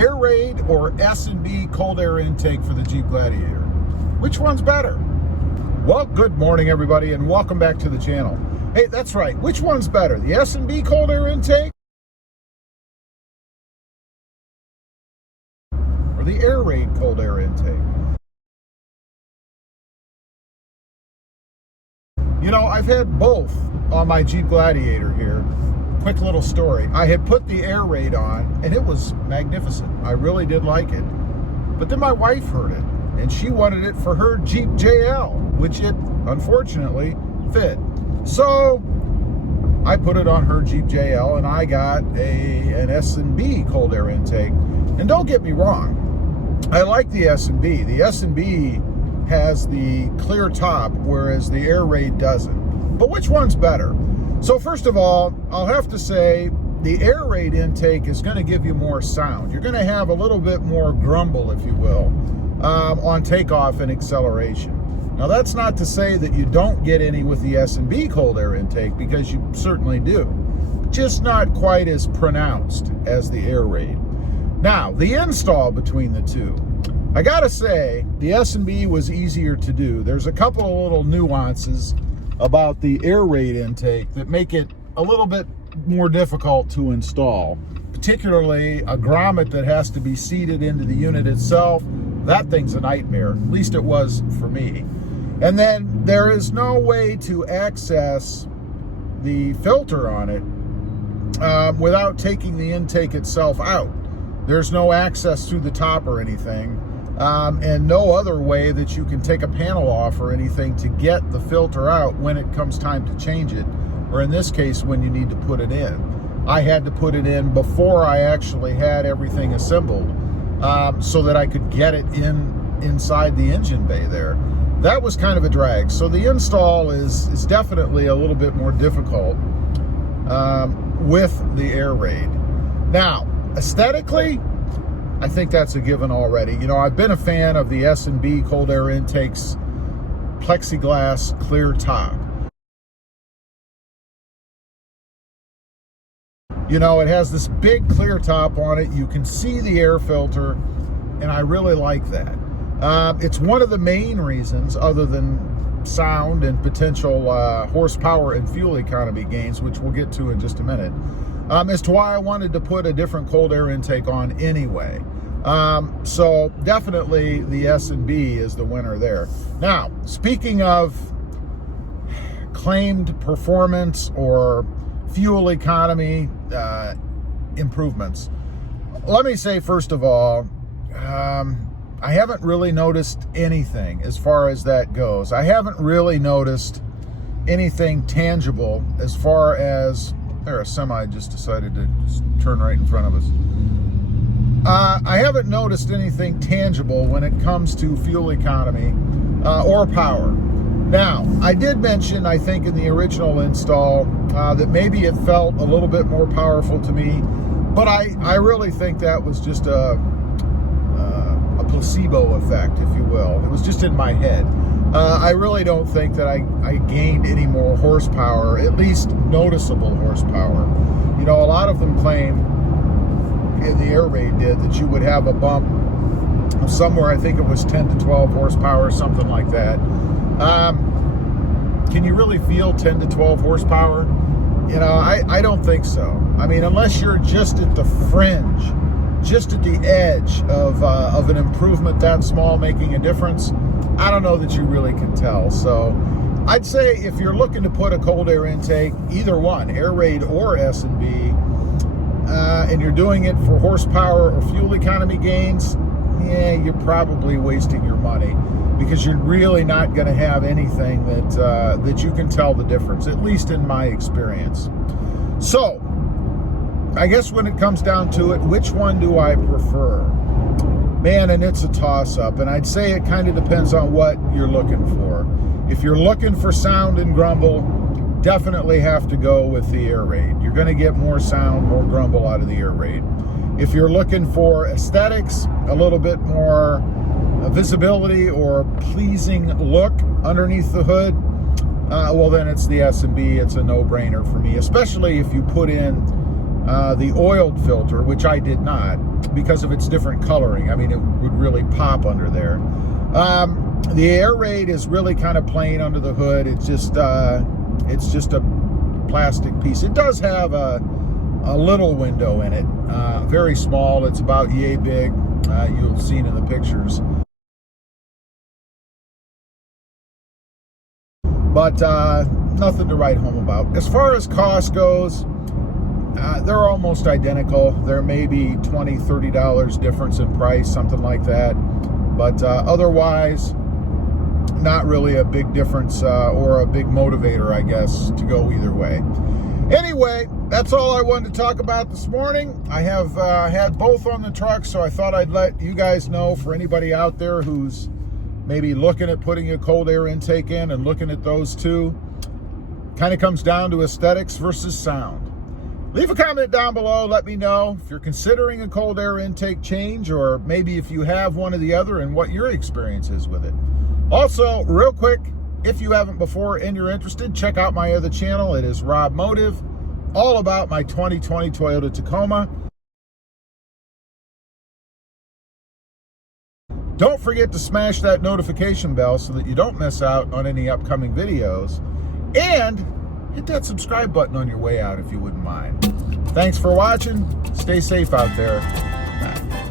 Airaid or S&B cold air intake for the Jeep Gladiator? Which one's better? Well, good morning, everybody, and welcome back to the channel. Hey, that's right. Which one's better, the S&B cold air intake or the Airaid cold air intake? You know, I've had both on my Jeep Gladiator here. Quick little story. I had put the Airaid on, and it was magnificent. I really did like it. But then my wife heard it, and she wanted it for her Jeep JL, which it, unfortunately, fit. So I put it on her Jeep JL, and I got an S&B cold air intake. And don't get me wrong, I like the S&B. The S&B has the clear top, whereas the Airaid doesn't. But which one's better? So first of all, I'll have to say the Airaid intake is going to give you more sound. You're going to have a little bit more grumble, if you will, on takeoff and acceleration. Now that's not to say that you don't get any with the S&B cold air intake, because you certainly do. Just not quite as pronounced as the Airaid. Now, the install between the two. I gotta say, the S&B was easier to do. There's a couple of little nuances about the Airaid intake that make it a little bit more difficult to install, particularly a grommet that has to be seated into the unit itself. That thing's a nightmare, at least it was for me. And then there is no way to access the filter on it without taking the intake itself out. There's no access through the top or anything. And no other way that you can take a panel off or anything to get the filter out when it comes time to change it, or in this case, when you need to put it in. I had to put it in before I actually had everything assembled, so that I could get it inside the engine bay there. That was kind of a drag. So the install is definitely a little bit more difficult with the Airaid. Now, aesthetically, I think that's a given already. You know, I've been a fan of the S&B cold air intake's plexiglass clear top. You know, it has this big clear top on it. You can see the air filter, and I really like that. It's one of the main reasons, other than sound and potential horsepower and fuel economy gains, which we'll get to in just a minute, as to why I wanted to put a different cold air intake on anyway. So definitely the S&B is the winner there. Now, speaking of claimed performance or fuel economy improvements, let me say first of all, I haven't really noticed anything as far as that goes. I haven't really noticed anything tangible as far as, there, a semi just decided to just turn right in front of us. I haven't noticed anything tangible when it comes to fuel economy or power. Now, I did mention, I think in the original install, that maybe it felt a little bit more powerful to me, but I really think that was just a placebo effect, if you will. It was just in my head. I really don't think that I gained any more horsepower, at least noticeable horsepower. You know, a lot of them claim, in the Airaid did, that you would have a bump of somewhere, I think it was 10 to 12 horsepower, something like that. Can you really feel 10 to 12 horsepower? You know, I don't think so. I mean, unless you're just at the fringe, just at the edge of an improvement that small making a difference, I don't know that you really can tell. So I'd say if you're looking to put a cold air intake, either one, Airaid or S&B, and you're doing it for horsepower or fuel economy gains, yeah, you're probably wasting your money, because you're really not going to have anything that you can tell the difference, at least in my experience. So I guess when it comes down to it, which one do I prefer? Man, and it's a toss-up, and I'd say it kind of depends on what you're looking for. If you're looking for sound and grumble, definitely have to go with the Airaid. You're going to get more sound, more grumble out of the Airaid. If you're looking for aesthetics, a little bit more visibility or pleasing look underneath the hood, well then it's the S&B. It's a no-brainer for me, especially if you put in the oiled filter, which I did not because of its different coloring. I mean, it would really pop under there. The Airaid is really kind of plain under the hood. It's just a plastic piece. It does have a little window in it, very small. It's about yay big. You'll see it in the pictures. But nothing to write home about. As far as cost goes, they're almost identical. There may be $20, $30 difference in price, something like that. But otherwise, not really a big difference or a big motivator, I guess, to go either way. Anyway, that's all I wanted to talk about this morning. I have had both on the truck, so I thought I'd let you guys know, for anybody out there who's maybe looking at putting a cold air intake in and looking at those two. Kind of comes down to aesthetics versus sound. Leave a comment down below. Let me know if you're considering a cold air intake change, or maybe if you have one or the other and what your experience is with it. Also, real quick, if you haven't before and you're interested, check out my other channel. It is Rob Motive, all about my 2020 Toyota Tacoma. Don't forget to smash that notification bell so that you don't miss out on any upcoming videos. And hit that subscribe button on your way out if you wouldn't mind. Thanks for watching. Stay safe out there. Bye.